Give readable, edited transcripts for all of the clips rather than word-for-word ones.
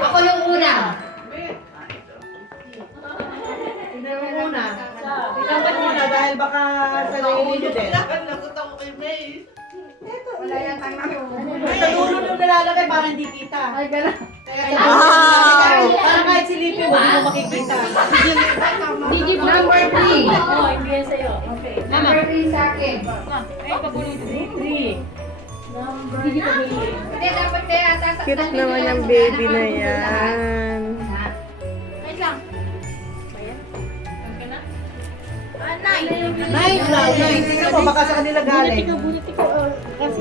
Ako yung una. Tignan mo muna. Tignan mo muna dahil baka sa nahili nyo din. Nagot ako kay May. Wala yan tayo. Sa dulo nung nalalagay para hindi kita. Ay, gano'n. Para kahit silipin mo, hindi mo makikita. Number 3. Oh, hindi yan sa'yo. Okay. Number 3 sa akin. Ay, pabulong. 3. Hindi kita bilhin. Hindi, dapat kaya sasaktan Cute nyo naman yan yung sa baby anak na ng lahat. yan. Wait lang. Ayan. Okay na? Nice lang, nice. Tingnan mo, baka sa kanila galing. Bunot ikaw. Kasi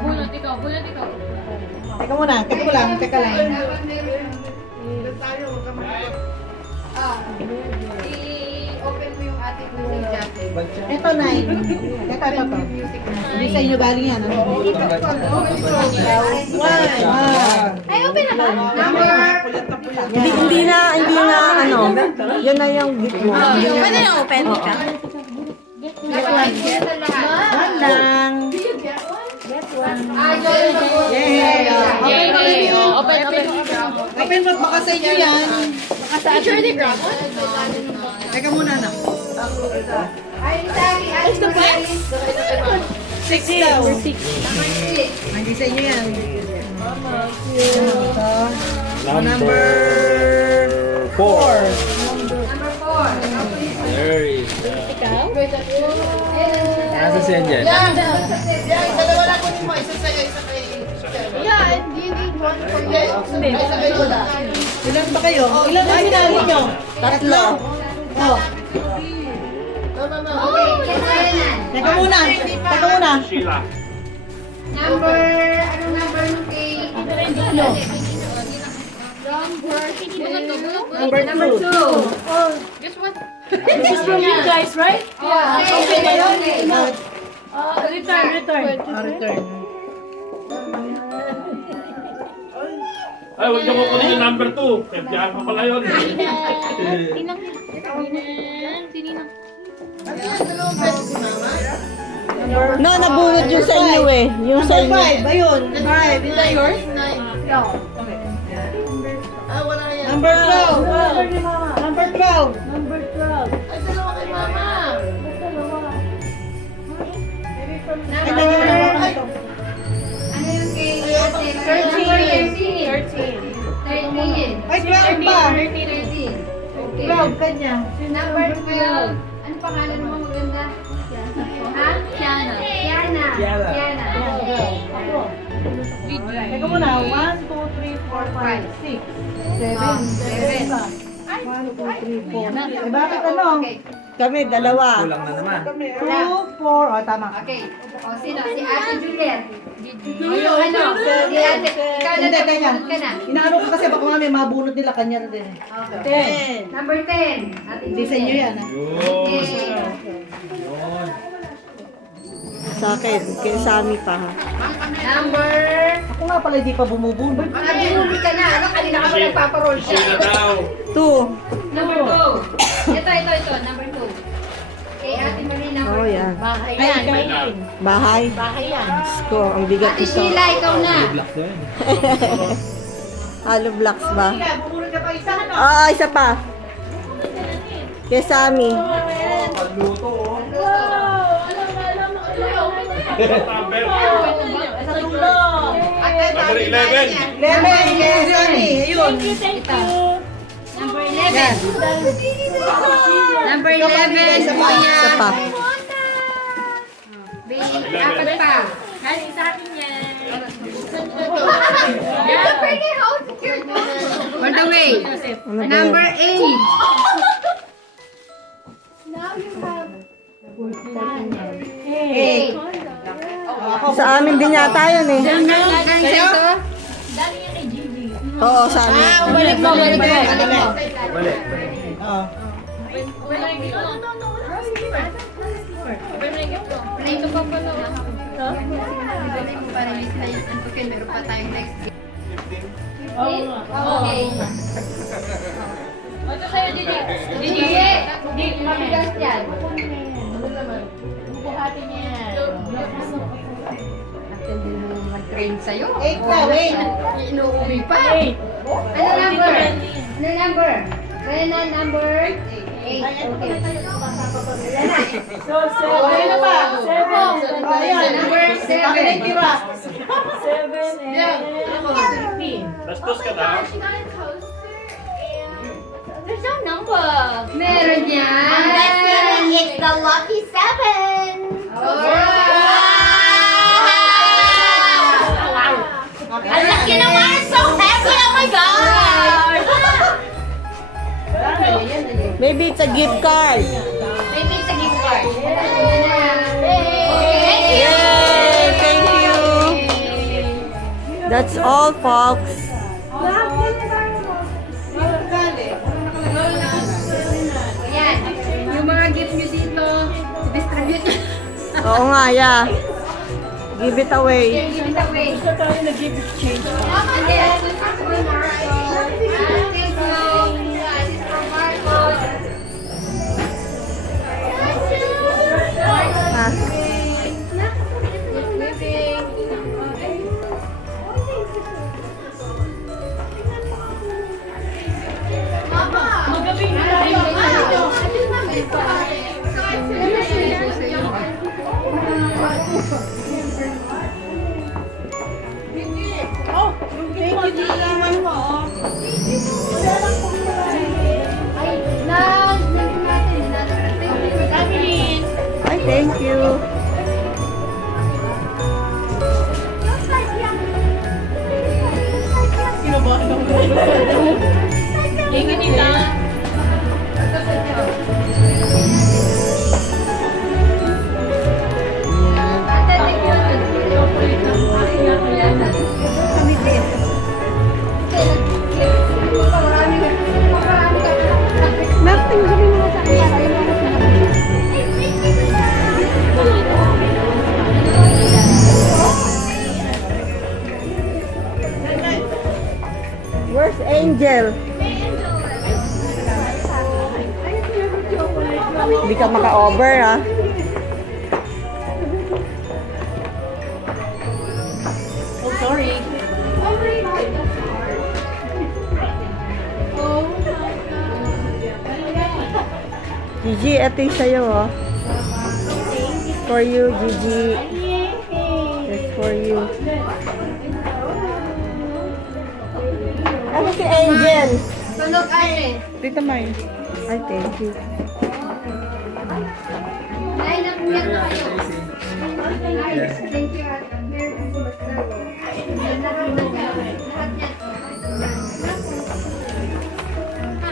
bunot ikaw. Teka muna, teka lang. Dapat meron. Tayo, huwag ka mag- I-open mo yung ating music jacket. Ito, Nay. Ito. Music na. Hindi sa inyo galing yan. Ano? Ay, open na ba? Number... Hindi na, ano. Yan na yung gift mo. Pwede yung open ka? Dapat get na lahat. One lang. Ah, yun. Yay! Open. Open mo, baka sa inyo yan. Picture the grab. Teka muna na. Ay, sorry. Ay, sorry. 6 daw. 6. Hindi sa inyo yan. Number 4. Number 4. There is. Ikaw? Nasa siya dyan? Yan, dalawa lang kunin mo. Isa sa'yo, isa kay... Yeah, do you need one for you? Ay, isa kay Lola. Ilan ba kayo? Ilan na sinali nyo? Tatlo. Oh. Okay, yan. Teka muna. Sheila. Number, anong number nung cake? Number 2. Guess what? This is from you guys, right? Okay, okay. Return. Return. Ay, huwag niyo kukunin yung number 2. Kaya pa pala yun. Tinang. No, nabunod yung sa inyo eh. Yung sa Number inyo. 5. Ayun. 5. Is that yours? Ah, wala yan. Number 12. Number 12. Ay, dalawa kay Mama. Ano yung cake? 13. 13. Ay, 12 ba? 13. Okay. 12 kanya. Number 12. Ano pangalan mo maganda? Ha? Kiana. Teka muna. 1, 2, 3, 4, 5, 6, 7. 1, 2, 3, 4. Eh, bakit ano? Okay. Kami, dalawa. 2, 4. Oh, tama. Okay. O, sino? Si Ate Juliet. O, yung ano? Si Ate. Ikaw na Hindi, kanya. nabunod ka na. Inaano ko kasi baka may mabunot nila kanya na din. Okay. Number 10. Ate Hindi sa inyo yan. Okay. Sa akin, kay Sammy pa ha. Number... Ako nga pala hindi pa bumubunot. Nabunod ka na. Ano? Kanina ka pa nagpaparol siya. Sheila daw. 2. Number 2. Ito. Number 2. Okay, Ate Marie, number Oh, 2. yan. Bahay yan. Bahay. Bahay yan. Ko, ang bigat Ate ito. Sheila, ikaw na. Hollow blocks ba? Bumunot ka pa isa. Ano? Oo, isa pa. Kay Sammy. Number. Sa dulo. Number 11. 11. Yes, Sunny. Ayun. Number 11. Number 11. Isa pa. Apat pa. Galing sa akin yan. All the way. Ano ba Number yun? 8. Sa amin din yata yun eh. Hanggang sa ito. Galing yan kay Gigi. Oo, sa amin. Balik mo. Balik. Oh. Oo. Open na yung gift mo. Open na yung gift mo. Ito pa pa no. Balik mo para miss na yun. Okay, meron pa tayong next. Okay. O, ito sa'yo, Gigi. Hindi. Mabigas yan. Bubuhatin niya yan. Hindi mo mag-train sa'yo. 8 na, wait. Inuuwi pa. Wait. Ano number? Ano number? Rena, number 8. Okay. So, 7. na ba? 7. Ayan. Number 7. Tira. 7 and 15. Bastos ka daw. There's no number. Meron yan. Ang best feeling is the lucky 7. Ang laki naman! So happy! Oh my God! Maybe it's a gift card. Maybe it's a gift card. Thank you. Yay! Thank you. That's all, folks. Ayan. Yung mga gift nyo dito, distribute nyo. Oo nga, yeah. Give it away. Give it away. Gusto tayo nag-give exchange. Yes. Thank you. This is from Marcos. Ah. Magabi na tayo. Oh, thank you, Dilaman mo. Ay, thank you. Kinabahan ako. Thank you, Tita. Where's Angel? Hindi ka maka-over, ha? Oh, sorry. Gigi, ito yung sa'yo, oh. For you, Gigi. It's for you. Ano si Angel? Tunog ate. Tita May. Ay, thank you. Ay, nakapiyat na kayo. Ay, thank you ate. Merry Christmas na.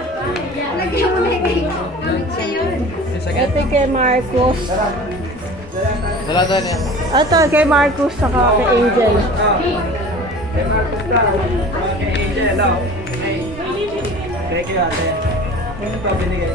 Lahat yan. Lagyan mo na yung cake. Gamit siya yun. Ito kay Marcos. Wala doon yan. Ito kay Marcos saka kay Angel. Kay Marcos ka. Kay Angel, hello. Thank you, ate. Ano pa binigay?